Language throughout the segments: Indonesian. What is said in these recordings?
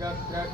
gerak.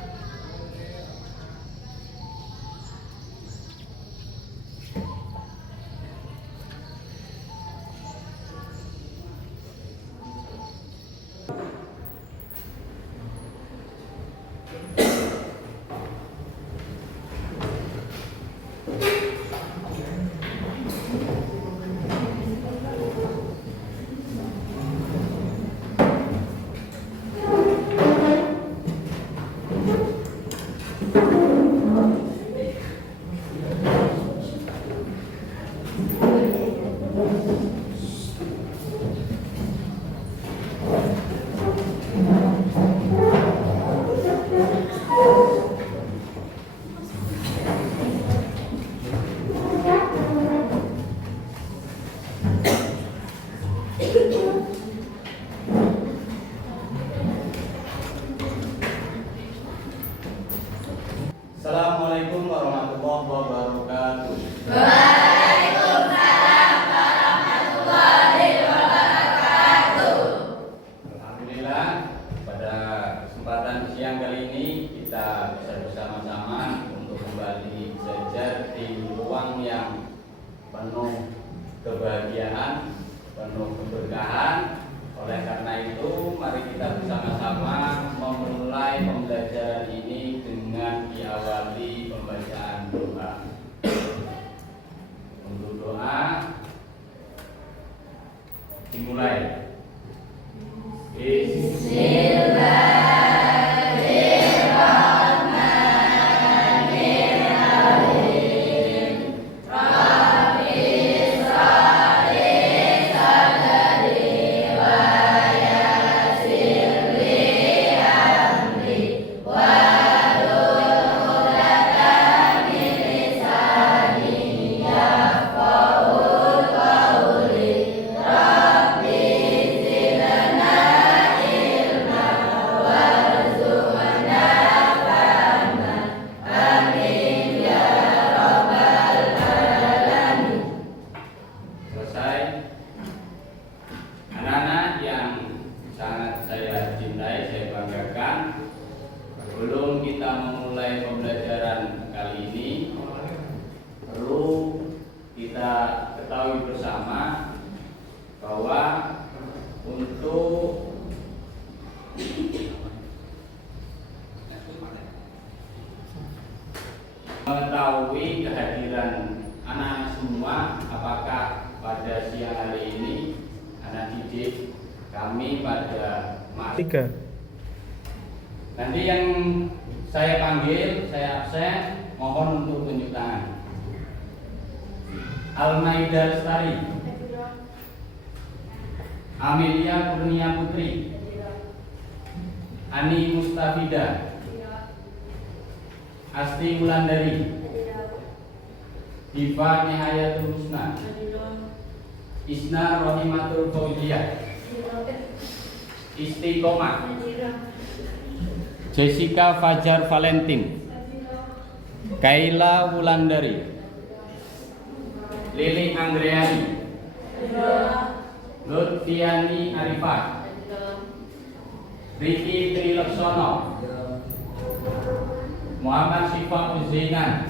Assalamualaikum warahmatullahi wabarakatuh. Waalaikumsalam warahmatullahi wabarakatuh. Alhamdulillah, pada kesempatan siang kali ini kita bisa bersama-sama untuk kembali belajar di ruang yang penuh kebahagiaan, penuh keberkahan. Oleh karena itu, mari kita bersama-sama memulai pembelajaran ini dengan diawali pembacaan doa. Untuk doa dimulai. Selesai. Anak-anak yang sangat saya cintai, saya banggakan, sebelum kita memulai pembelajaran kali ini, perlu kita ketahui bersama bahwa untuk mengetahui kehadiran anak-anak semua, apakah pada siang hari ini anak didik kami pada Tiga. nanti yang saya panggil, saya absen, mohon untuk tunjuk tangan. Almaida Lestari, Amelia Kurnia Putri, Ani Mustafida, Asti Wulandari, Diva Nihayatul Husna, Isna Rohimatul Fauziyah, Istiqomah, Jessica Fajar Valentin, Kaila Wulandari, Lili Anggriani, Lutfiani Arifah, Riki Trilaksono, Muhammad Syifa Uzainan,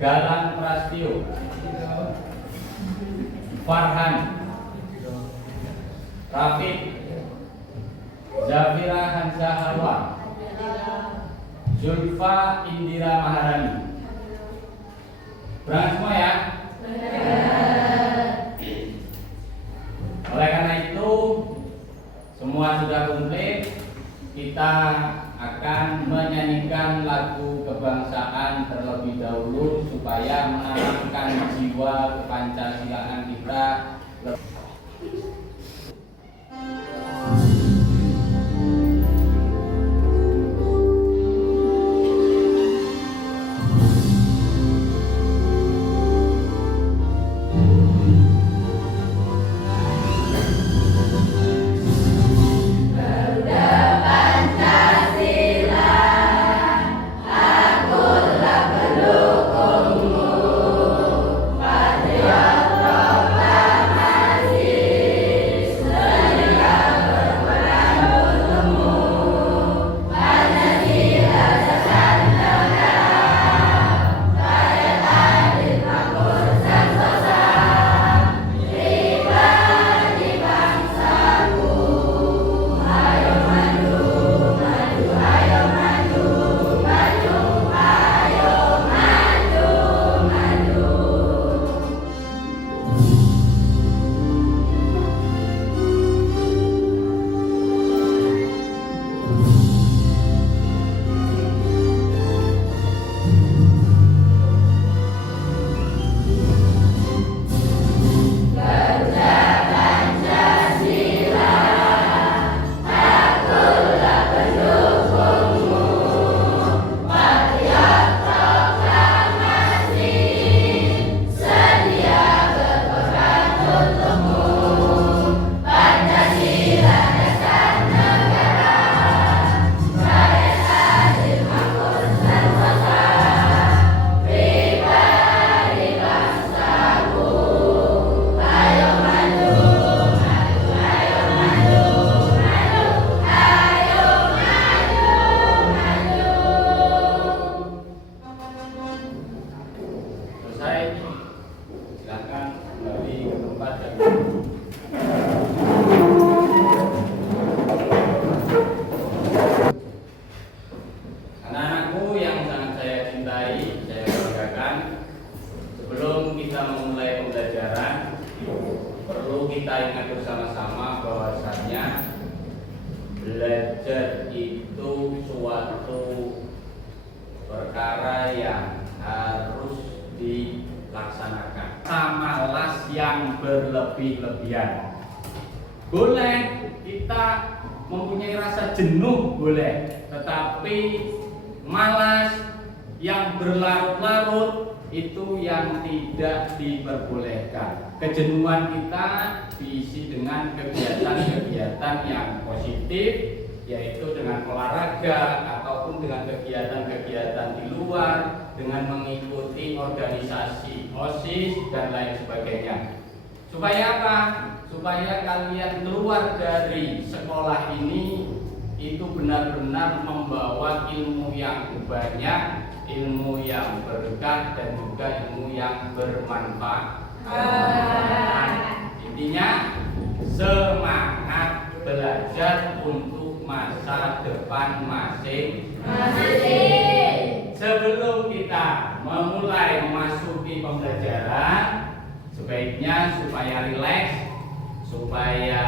Galang Prastio, Farhan, Rafiq, Zafira Hansa Halwa, Zulfa Indira Maharani. Berangkat semua ya? Oleh karena itu, semua sudah komplit. Kita akan menyanyikan lagu kebangsaan terlebih dahulu supaya menanamkan jiwa kepancasilaan kita. Patriot proklamasi Belajar itu suatu perkara yang harus dilaksanakan. Malas yang berlebih-lebihan. Boleh kita mempunyai rasa jenuh, boleh, tetapi malas yang berlarut-larut itu yang tidak diperbolehkan. Kejenuhan kita diisi dengan kegiatan-kegiatan yang positif, yaitu dengan olahraga ataupun dengan kegiatan-kegiatan di luar, dengan mengikuti organisasi OSIS dan lain sebagainya. Supaya apa? Supaya kalian keluar dari sekolah ini itu benar-benar membawa ilmu yang banyak, ilmu yang berkah, dan juga ilmu yang bermanfaat. Intinya semangat belajar untuk masa depan masing-masing. Sebelum kita memulai memasuki pembelajaran, sebaiknya supaya rileks, supaya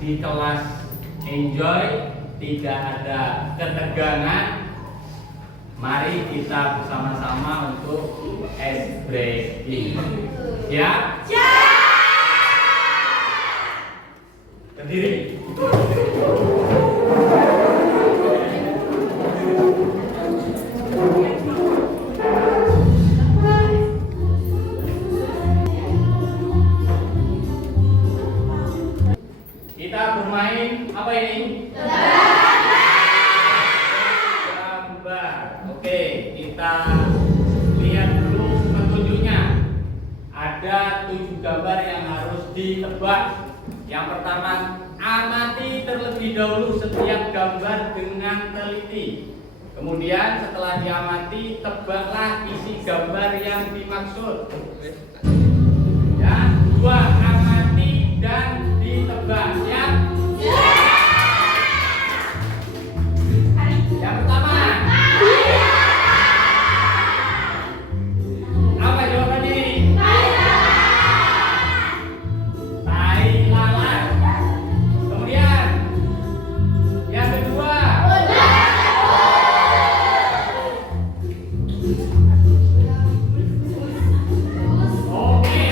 di kelas enjoy, tidak ada ketegangan. Mari kita bersama-sama untuk ice breaking. Ya? Berdiri. Kita bermain apa ini? Gambar. Oke, kita lihat dulu petunjuknya. Ada 7 gambar yang harus ditebak. Yang pertama, amati terlebih dahulu setiap gambar dengan teliti. Kemudian setelah diamati, tebaklah isi gambar yang dimaksud. Ya, 2, amati dan ditebak. Ya. Yang pertama, apa jawabannya ini? Tai lalat. Kemudian yang kedua, oke.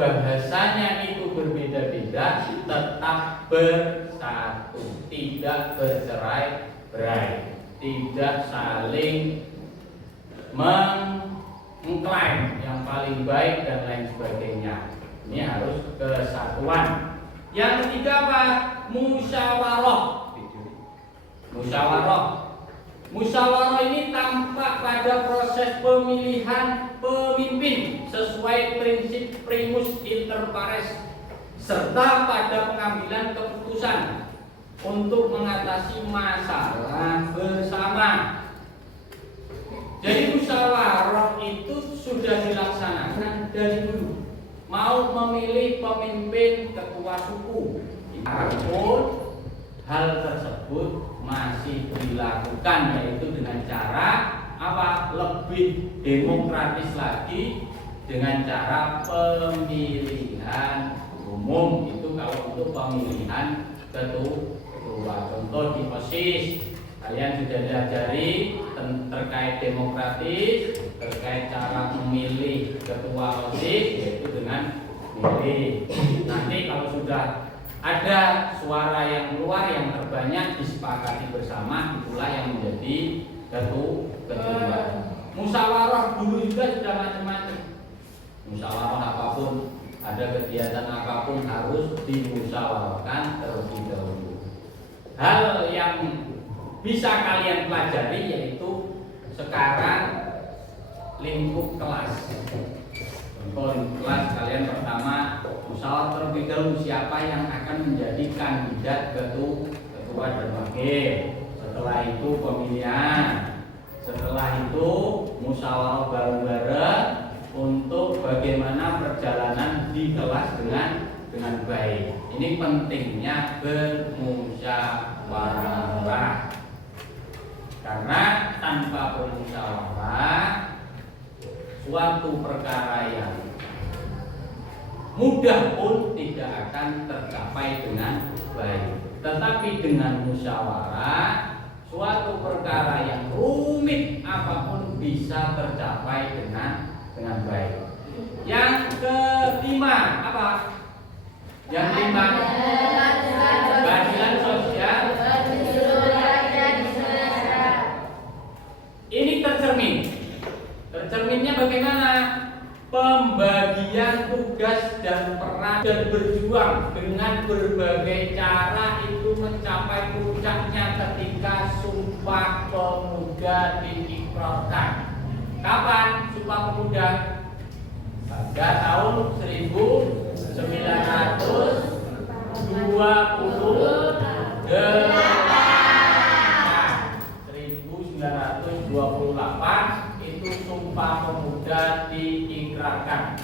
Bahasanya itu berbeda-beda, tetap bersatu, tidak bercerai-berai, tidak saling mengklaim yang paling baik dan lain sebagainya. Ini harus kesatuan. Yang ketiga apa? Musyawarah. Musyawarah ini tampak pada proses pemilihan pemimpin sesuai prinsip primus inter pares, serta pada pengambilan keputusan untuk mengatasi masalah bersama. Jadi musyawarah itu sudah dilaksanakan dari dulu. Mau memilih pemimpin ketua suku, apapun hal tersebut masih dilakukan, yaitu dengan cara apa? Lebih demokratis lagi, dengan cara pemilihan umum. Itu kalau untuk pemilihan ketua. Contoh di OSIS, kalian sudah diajari terkait demokratis, terkait cara memilih ketua OSIS, yaitu dengan milih. Nanti kalau sudah ada suara yang keluar yang terbanyak disepakati bersama, itulah yang menjadi ketua. Musyawarah dulu juga sudah macam-macam. Musyawarah apapun, ada kegiatan apapun harus dimusyawarahkan terlebih dahulu. Hal yang bisa kalian pelajari yaitu sekarang lingkup kelas. Contoh di kelas kalian pertama musyawarah terlebih dahulu siapa yang akan menjadi kandidat ketua dan wakil. Setelah itu pemilihan. Setelah itu musyawarah bareng-bareng untuk bagaimana perjalanan di kelas dengan baik. Ini pentingnya bermusyawarah. Karena tanpa bermusyawarah suatu perkara yang mudah pun tidak akan tercapai dengan baik. Tetapi dengan musyawarah suatu perkara yang rumit apapun bisa tercapai dengan baik. Yang kelima apa? Yang kelima keadilan sosial. Ini tercerminnya bagaimana? Pembagian tugas dan peran dan berjuang dengan berbagai cara itu mencapai puncaknya ketika Sumpah Pemuda diikrarkan. Kapan Sumpah Pemuda? Pada tahun 1928 itu Sumpah Pemuda diikrarkan.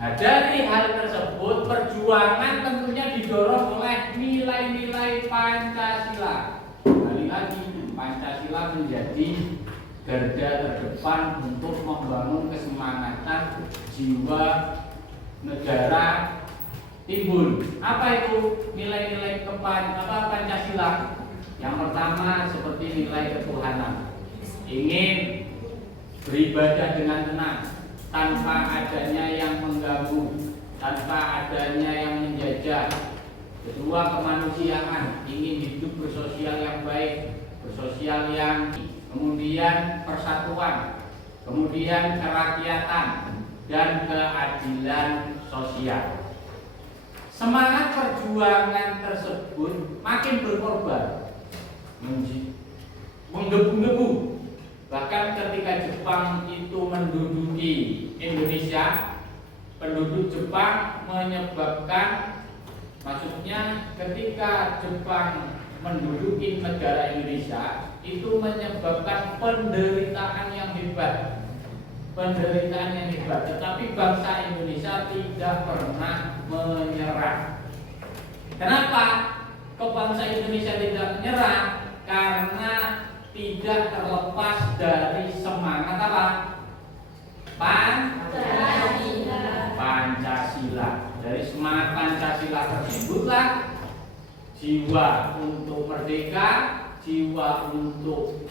Nah, dari hal tersebut perjuangan tentunya didorong oleh nilai-nilai Pancasila. Kali lagi Pancasila menjadi garda terdepan untuk membangun kesemangatan jiwa negara timbul. Apa itu nilai-nilai Pancasila? Yang pertama seperti nilai ketuhanan. Ingin beribadah dengan tenang tanpa adanya yang mengganggu, tanpa adanya yang menjajah. Kedua, kemanusiaan, ingin hidup bersosial yang baik, bersosial yang, kemudian persatuan, kemudian kerakyatan dan keadilan sosial. Semangat perjuangan tersebut makin berkorban, menggebu-gebu. Bahkan ketika Jepang itu menduduki Indonesia, penduduk Jepang menyebabkan, maksudnya ketika Jepang menduduki negara Indonesia itu menyebabkan penderitaan yang hebat. Tetapi bangsa Indonesia tidak pernah menyerah. Kenapa kok bangsa Indonesia tidak menyerah? Karena tidak terlepas dari semangat apa? Pancasila. Dari semangat Pancasila tersebutlah jiwa untuk merdeka, jiwa untuk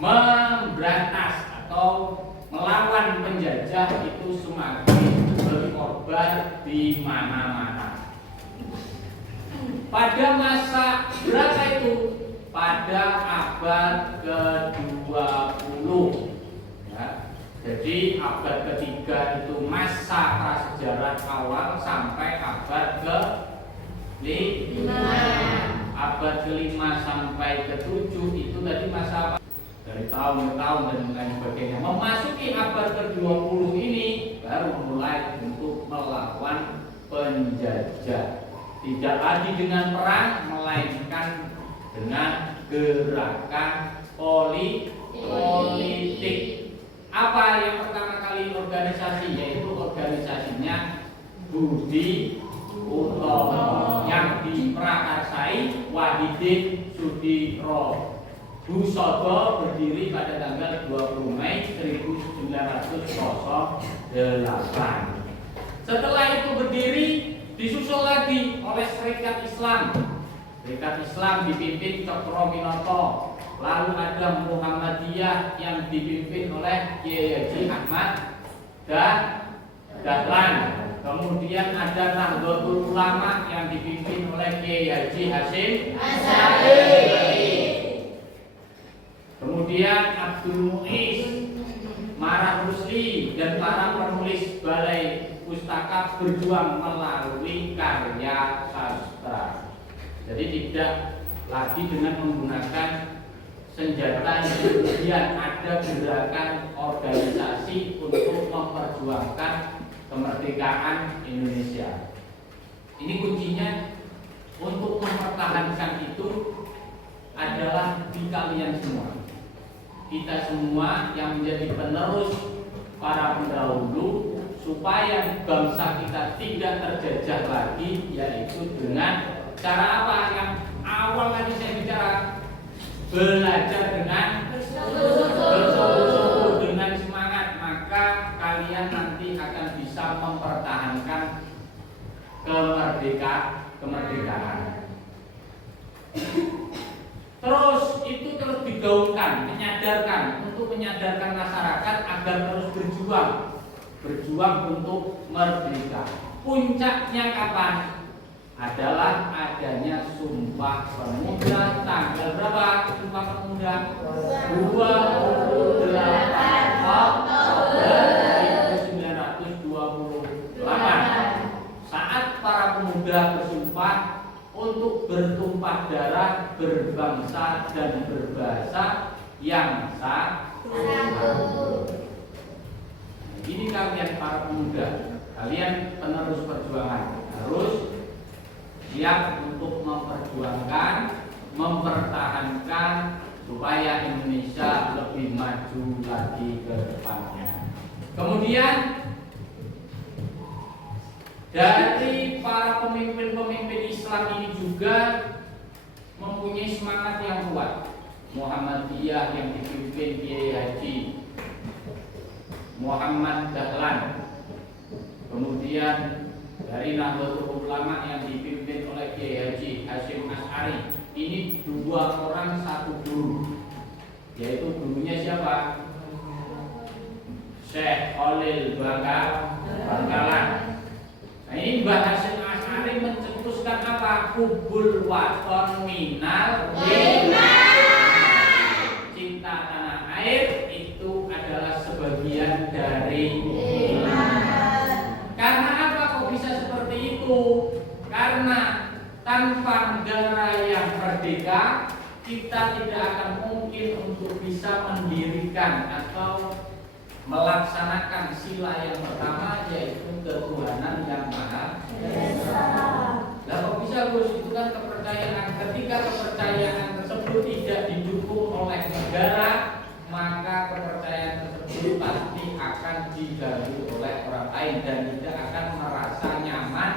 memberantas atau melawan penjajah itu semakin berkorban di mana-mana. Pada masa berapa itu? Pada abad ke-20 ya. Jadi abad ketiga itu masa prasejarah awal sampai abad ke-5. Abad ke-5 sampai ke-7 itu tadi masa apa? Dari tahun ke tahun dan lain sebagainya. Memasuki abad ke-20 ini baru mulai untuk melawan penjajah. Tidak lagi dengan perang, melainkan dengan gerakan politik. Apa yang pertama kali organisasi? Yaitu organisasinya Budi Utomo yang diprakarsai Wahidin Sudirohusodo, berdiri pada tanggal 20 Mei 1908. Setelah itu berdiri, disusul lagi oleh Serikat Islam. Serikat Islam dipimpin Cokroaminoto. Lalu ada Muhammadiyah yang dipimpin oleh Kiai Haji Ahmad Dahlan. Kemudian ada Nahdlatul Ulama yang dipimpin oleh Kiai Haji Hasyim Asy'ari. Kemudian Abdul Muiz, Marah Rusli dan para penulis Balai Pustaka berjuang melalui karya sastra. Jadi tidak lagi dengan menggunakan senjata yang kemudian ada gerakan organisasi untuk memperjuangkan kemerdekaan Indonesia. Ini kuncinya untuk mempertahankan itu adalah di kalian semua. Kita semua yang menjadi penerus para pendahulu supaya bangsa kita tidak terjajah lagi, yaitu dengan cara apa yang awal tadi saya bicara, belajar dengan bersungguh-sungguh dengan semangat, maka kalian nanti akan bisa mempertahankan kemerdekaan. Terus itu terus digaungkan, menyadarkan masyarakat agar terus berjuang untuk merdeka. Puncaknya kapan? Adalah adanya Sumpah Pemuda. Tanggal berapa Sumpah Pemuda? 28 Oktober 1928. Saat para pemuda bersumpah untuk bertumpah darah, berbangsa dan berbahasa yang satu. Ini kalian para pemuda, kalian penerus perjuangan harus siap untuk memperjuangkan, mempertahankan supaya Indonesia lebih maju lagi ke depannya. Kemudian dari para pemimpin-pemimpin Islam ini juga mempunyai semangat yang kuat. Muhammadiyah yang dipimpin Kiai Haji Muhammad Dahlan, kemudian dari Nahdlatul Ulama yang dipimpin oleh Kiai Haji Hasyim Asy'ari. Ini dua orang satu guru, yaitu gurunya siapa? Syekh Khalil Bangkalan. Nah, ini Mbah Hasyim Asy'ari mencetuskan apa? Hubul waton minal iman. Cinta tanah air itu adalah sebagian dari iman. Karena apa kok bisa seperti itu? Karena tanpa negara yang merdeka, kita tidak akan mungkin untuk bisa mendirikan atau melaksanakan sila yang pertama, yaitu ketuhanan yang Maha Esa. Lah kok bisa Gus? Itu kan kepercayaan. Ketika kepercayaan tersebut tidak didukung oleh negara, maka kepercayaan tersebut pasti akan diganggu oleh orang lain dan tidak akan merasa nyaman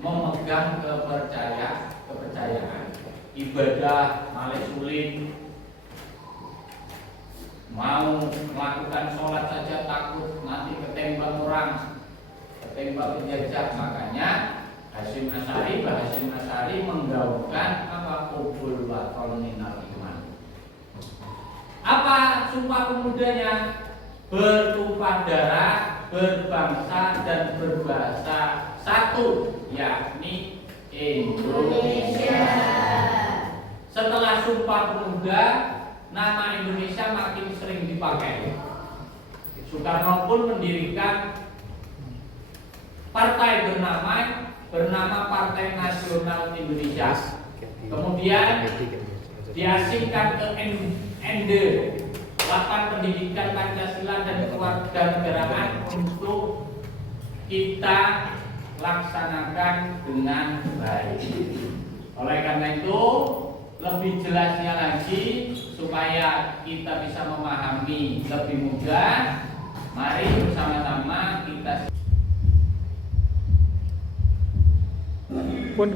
memegang kepercayaan. Ibadah malih sulit, mau melakukan sholat saja takut nanti ketembak orang, ketembak penjajah. Makanya Mbah Hasyim Asy'ari menggaungkan apa? Hubul waton minal iman. Apa sumpah pemudanya? Bertumpah darah, berbangsa dan berbahasa satu, yakni Indonesia. Setelah Sumpah Pemuda, nama Indonesia makin sering dipakai. Soekarno pun mendirikan partai bernama Partai Nasional Indonesia. Kemudian diasingkan ke ND, Lapan Pendidikan Pancasila dan Kewarganegaraan, untuk kita laksanakan dengan baik. Oleh karena itu, lebih jelasnya lagi supaya kita bisa memahami lebih mudah, mari bersama-sama kita pun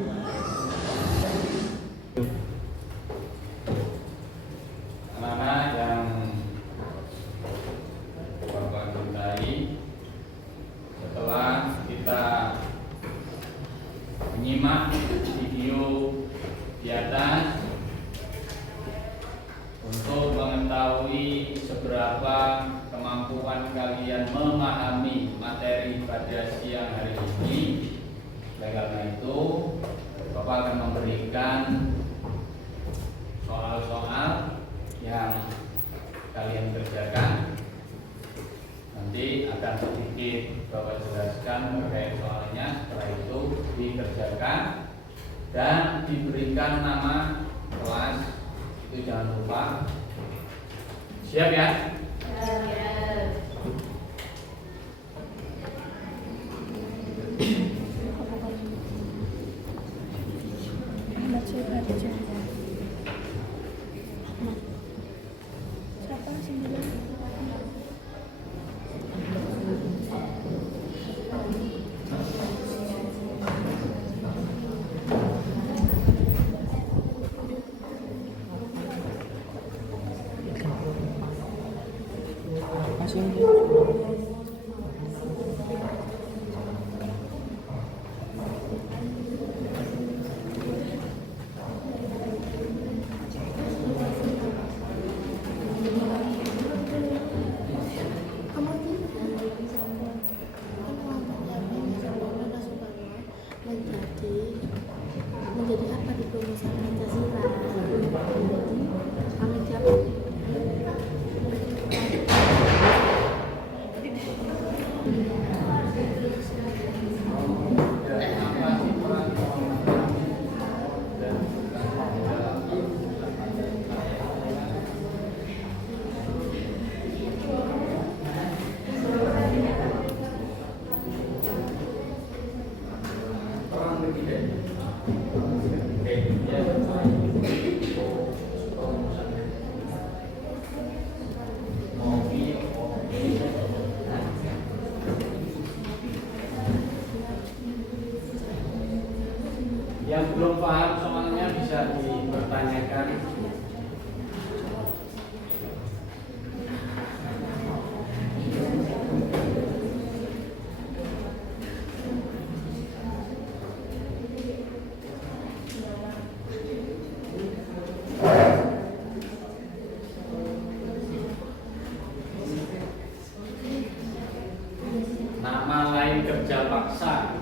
anak-anak yang Bapak cintai. Setelah kita menyimak video di atas untuk mengetahui seberapa kemampuan kalian memahami materi pada siang hari ini, oleh karena itu Bapak akan memberikan soal-soal yang kalian kerjakan. Nanti akan sedikit Bapak jelaskan terkait soalnya. Setelah itu dikerjakan dan diberikan nama kelas. Itu jangan lupa Siap ya? Menjadi apa di Perusahaan Pancasila? Kami siap. Yang belum paham soalnya bisa dipertanyakan. Nama lain kerja paksa.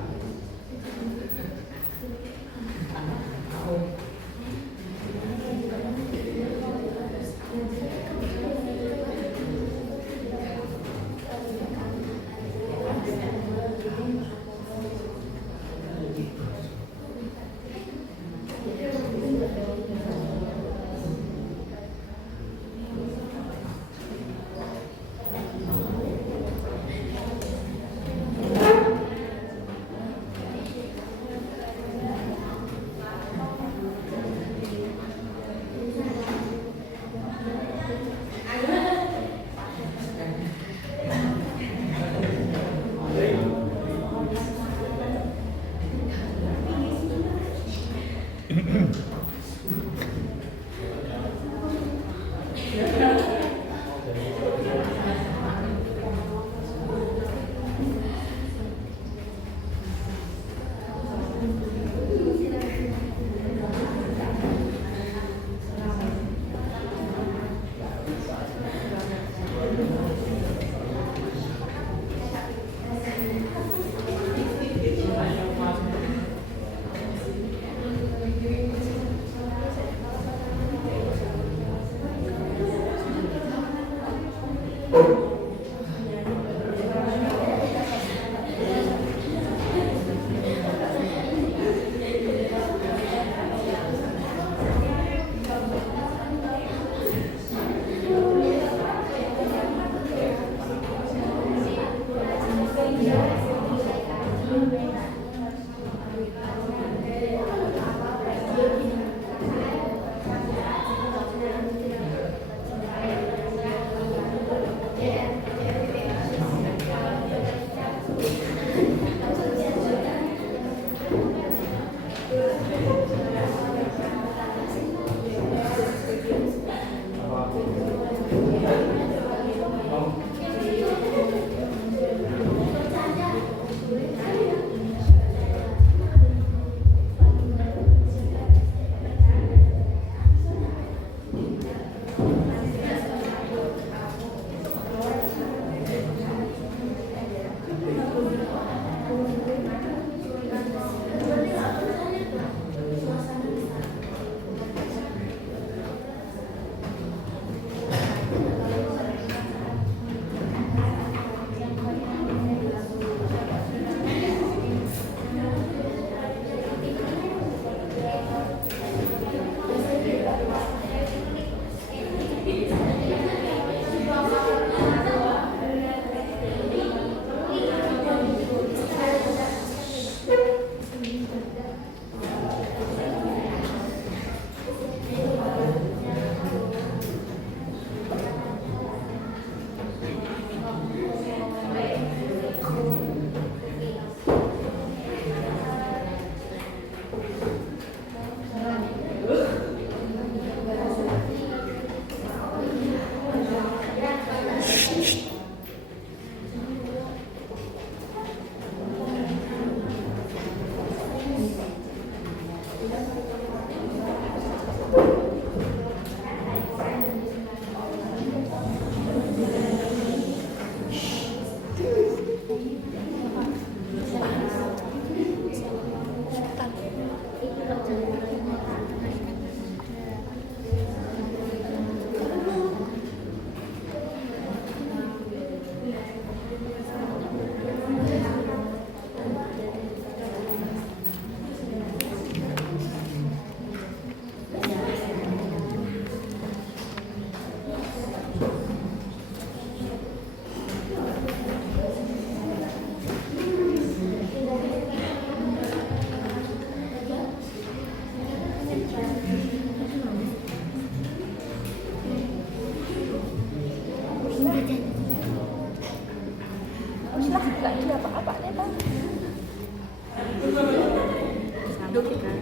menyampaikan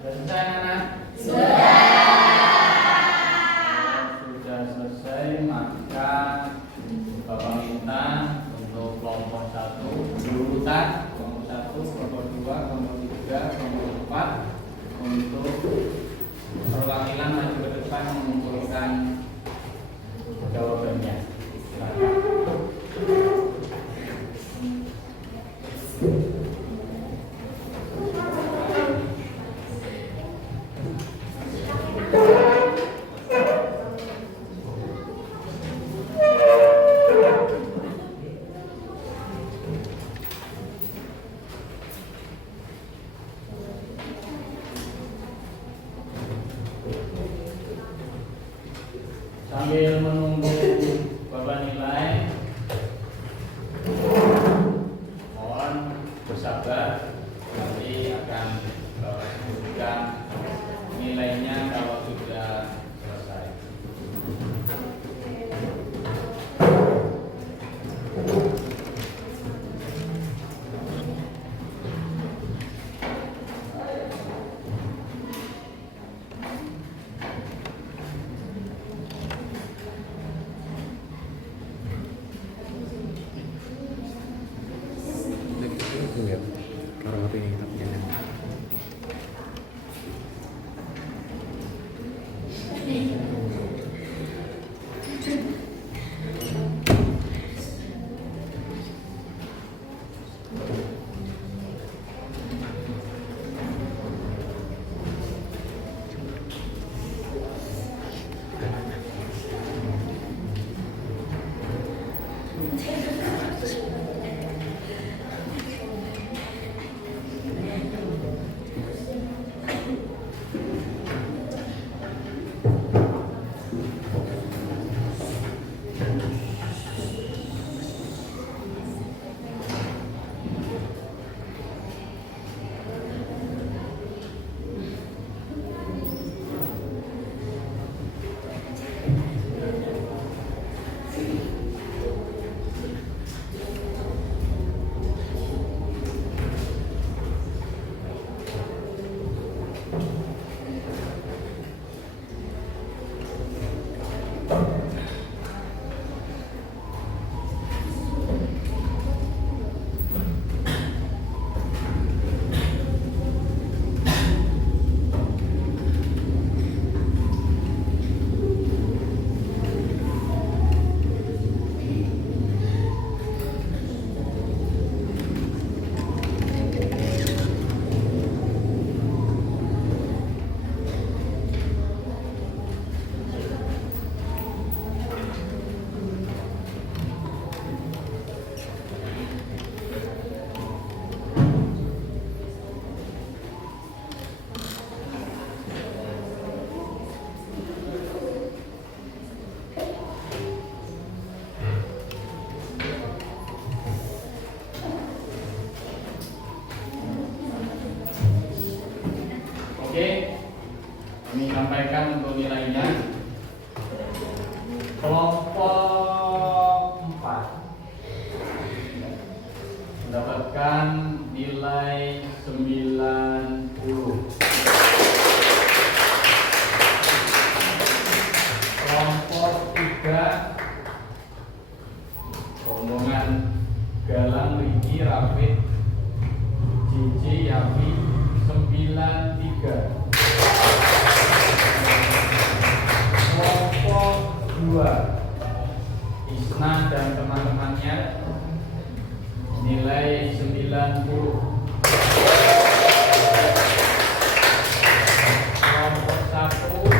Sudah selesai anak? Sudah selesai, maka Bapak minta untuk kelompok 1 berurutan, kelompok 1, kelompok 2, kelompok 3, kelompok 4 untuk perwakilan maju ke depan mengumpulkan jawabannya. Silakan. Sambil menunggu Bapak nilai, mohon bersabar, nanti akan sebutkan nilainya kalau sudah selesai. Kalau HP ini kita punya. mendapatkan nilai 90. Kelompok 3 rombongan Galang, Riki, Rafid, Cici, Yafi 93. Kelompok 2 Isna dan teman-temannya nilai 90. Kelompok 1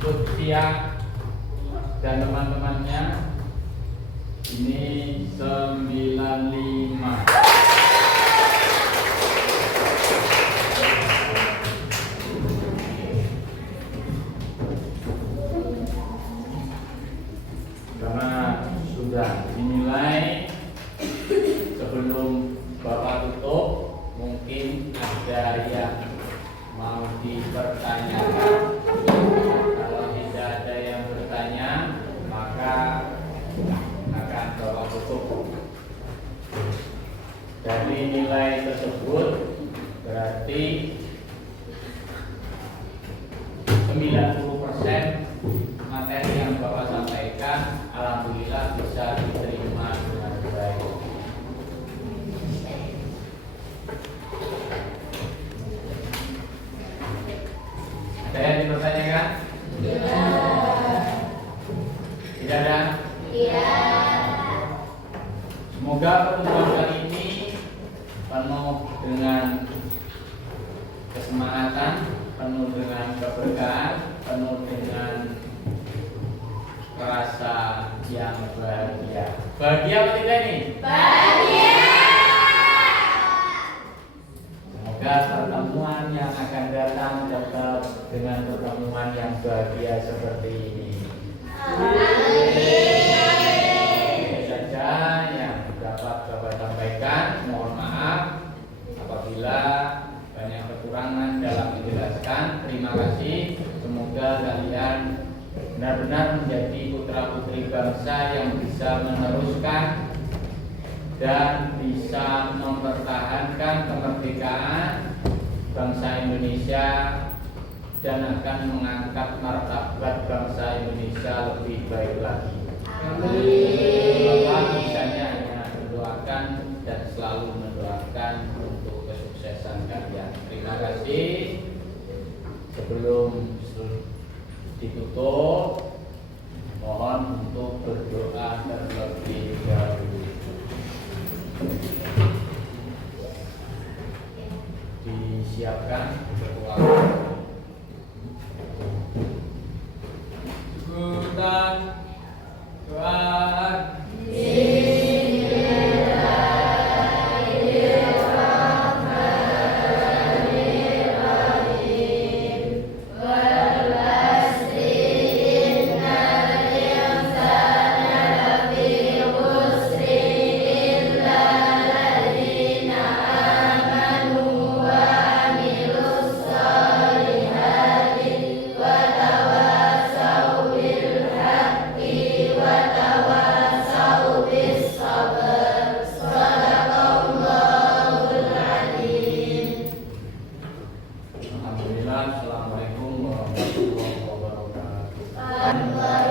Lutfia dan teman-temannya ini 95. Karena sudah dinilai, sebelum Bapak tutup mungkin ada yang mau dipertanyakan. Kalau tidak ada yang bertanya, maka akan Bapak tutup. Dari nilai tersebut berarti 90% materi yang Bapak sampaikan alhamdulillah bisa diterima dengan baik. Ada yang dipertanyakan? Tidak ada? Semoga pertemuan kali ini penuh dengan kesemangatan, penuh dengan keberkahan, penuh dengan rasa yang bahagia. Bahagia apa tidak ini? Semoga pertemuan yang akan datang dapat dengan pertemuan yang bahagia seperti ini. Itu saja yang dapat Bapak sampaikan. Mohon maaf apabila banyak kekurangan dalam menjelaskan. Terima kasih. Semoga kalian benar-benar menjadi putra-putri bangsa yang bisa meneruskan dan bisa mempertahankan kemerdekaan bangsa Indonesia dan akan mengangkat martabat bangsa Indonesia lebih baik lagi. Bapak bisanya hanya mendoakan dan selalu mendoakan untuk kesuksesan kalian. Terima kasih. Sebelum ditutup, mohon untuk berdoa terlebih dahulu. Disiapkan ketua. Ikutan doa. Alhamdulillah, assalamualaikum warahmatullahi wabarakatuh.